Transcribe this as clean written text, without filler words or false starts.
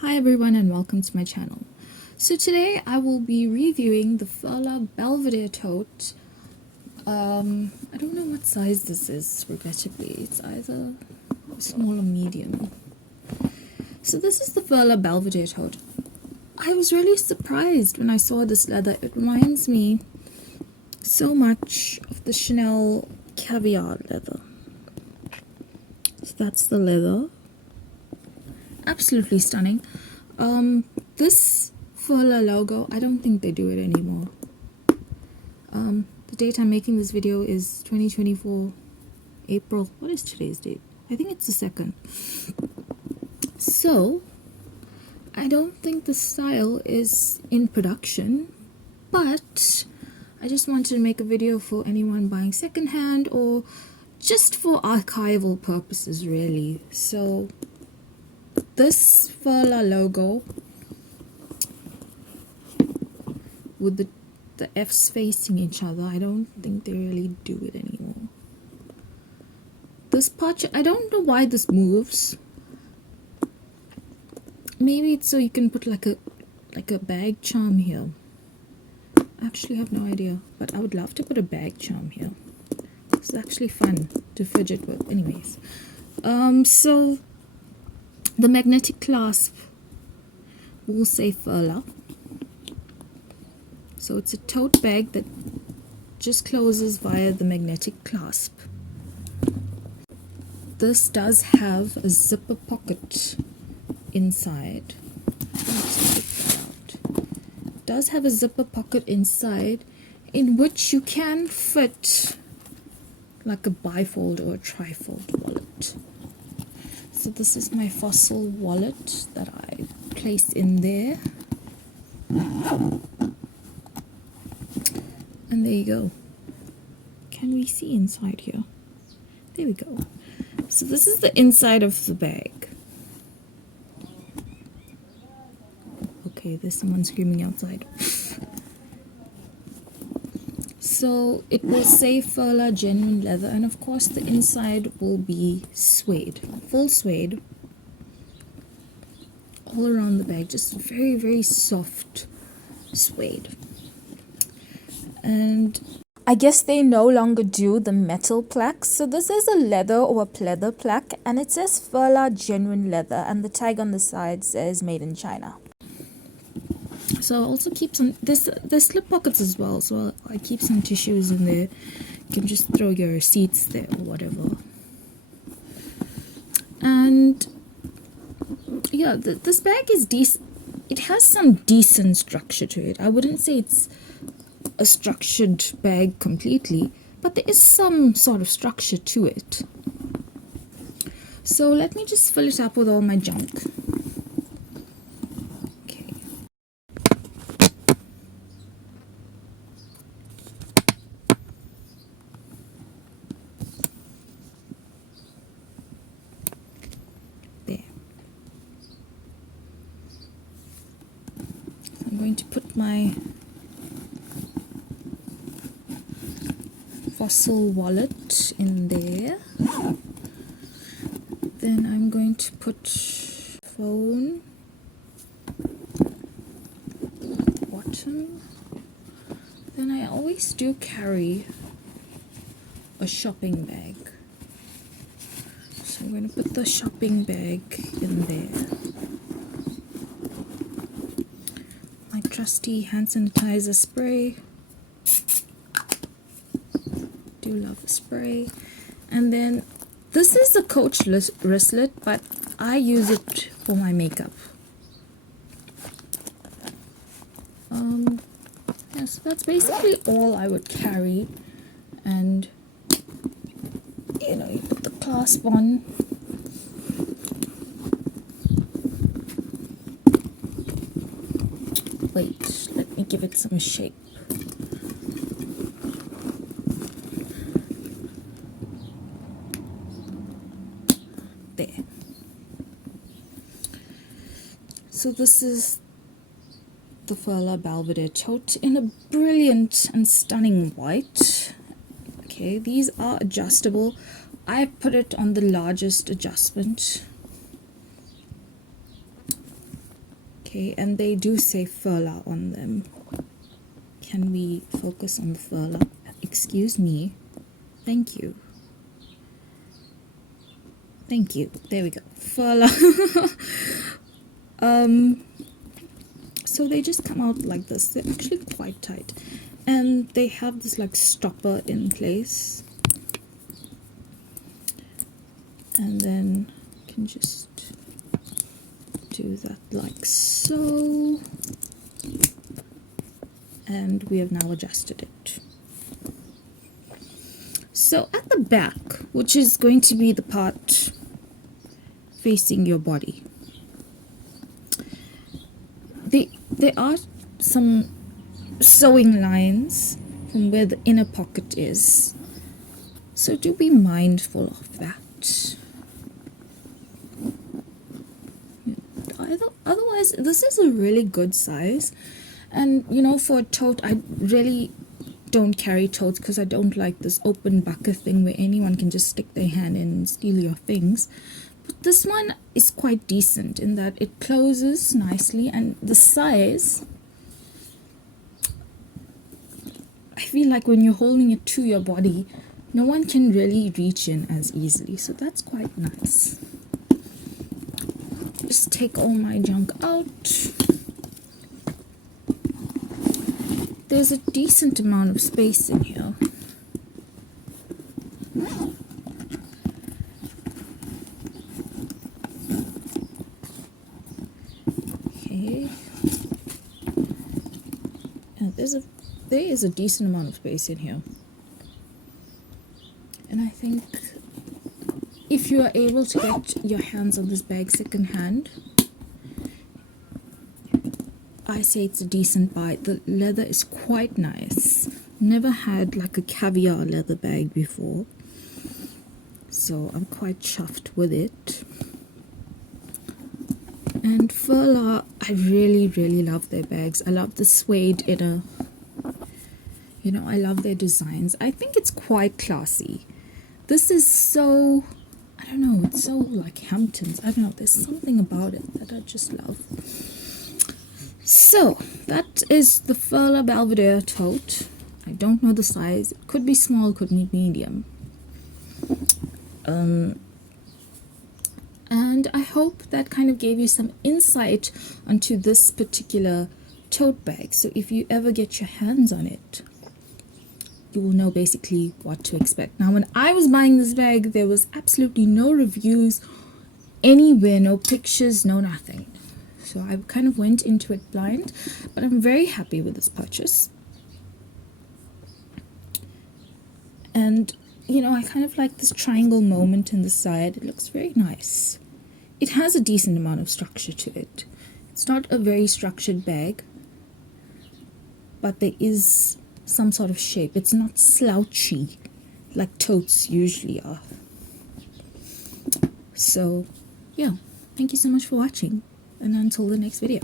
Hi everyone and welcome to my channel. So today I will be reviewing the Furla Belvedere Tote. I don't know what size this is, regrettably. It's either small or medium. So this is the Furla Belvedere Tote. I was really surprised when I saw this leather. It reminds me so much of the Chanel Caviar leather. So that's the leather. Absolutely stunning. This Furla logo, I don't think they do it anymore. The date I'm making this video is 2024 April. What is today's date? I think it's the 2nd. So I don't think the style is in production, but I just wanted to make a video for anyone buying secondhand or just for archival purposes, really. So this Furla logo with the F's facing each other, I don't think they really do it anymore. This part, I don't know why this moves. Maybe it's so you can put like a bag charm here. I actually have no idea, but I would love to put a bag charm here. It's actually fun to fidget with. Anyways, so the magnetic clasp will say Furla. So it's a tote bag that just closes via the magnetic clasp. This does have a zipper pocket inside. It does have a zipper pocket inside in which you can fit like a bifold or a trifold wallet. So this is my fossil wallet that I place in there. And there you go. Can we see inside here? There we go. So this is the inside of the bag. Okay, there's someone screaming outside. So it will say Furla genuine leather, and of course the inside will be suede, full suede, all around the bag, just very, very soft suede. And I guess they no longer do the metal plaques. So this is a leather or a pleather plaque, and it says Furla genuine leather, and the tag on the side says made in China. So I'll also keep some, there's slip pockets as well, so I keep some tissues in there. You can just throw your receipts there or whatever. And yeah, this bag is decent. It has some decent structure to it. I wouldn't say it's a structured bag completely, but there is some sort of structure to it. So let me just fill it up with all my junk. Okay. There. So I'm going to put my fossil wallet in there. Then I'm going to put phone bottom. Then I always do carry a shopping bag. So I'm going to put the shopping bag in there. My trusty hand sanitizer spray. Do love a spray. And then this is a Coach wristlet, but I use it for my makeup. Yeah, so that's basically all I would carry. And you know, you put the clasp on. Wait, let me give it some shape. There. So this is the Furla Belvedere Tote in a brilliant and stunning white. Okay, these are adjustable. I put it on the largest adjustment. Okay, and they do say Furla on them. Can we focus on the Furla? Excuse me. Thank you. Thank you. There we go. Furla. So they just come out like this. They're actually quite tight. And they have this like stopper in place. And then you can just do that like so. And we have now adjusted it. So at the back, which is going to be the part facing your body, there are some sewing lines from where the inner pocket is. So do be mindful of that. Otherwise, this is a really good size. And you know, for a tote, I really don't carry totes because I don't like this open bucket thing where anyone can just stick their hand in and steal your things. But this one is quite decent in that it closes nicely, and the size, I feel like when you're holding it to your body, no one can really reach in as easily. So that's quite nice. Just take all my junk out. There's a decent amount of space in here. Okay. And there is a decent amount of space in here. And I think if you are able to get your hands on this bag secondhand, I say it's a decent buy. The leather is quite nice. Never had like a caviar leather bag before, so I'm quite chuffed with it. And Furla, I really love their bags. I love the suede inner. You know, I love their designs. I think it's quite classy. This is so, I don't know, it's so like Hamptons. I don't know, there's something about it that I just love. So, that is the Furla Belvedere Tote. I don't know the size. It could be small, could be medium. And I hope that kind of gave you some insight onto this particular tote bag. So if you ever get your hands on it, you will know basically what to expect. Now, when I was buying this bag, there was absolutely no reviews anywhere, no pictures, no nothing. So I kind of went into it blind, but I'm very happy with this purchase. And, you know, I kind of like this triangle moment in the side. It looks very nice. It has a decent amount of structure to it. It's not a very structured bag, but there is some sort of shape. It's not slouchy like totes usually are. So, yeah, thank you so much for watching, and until the next video.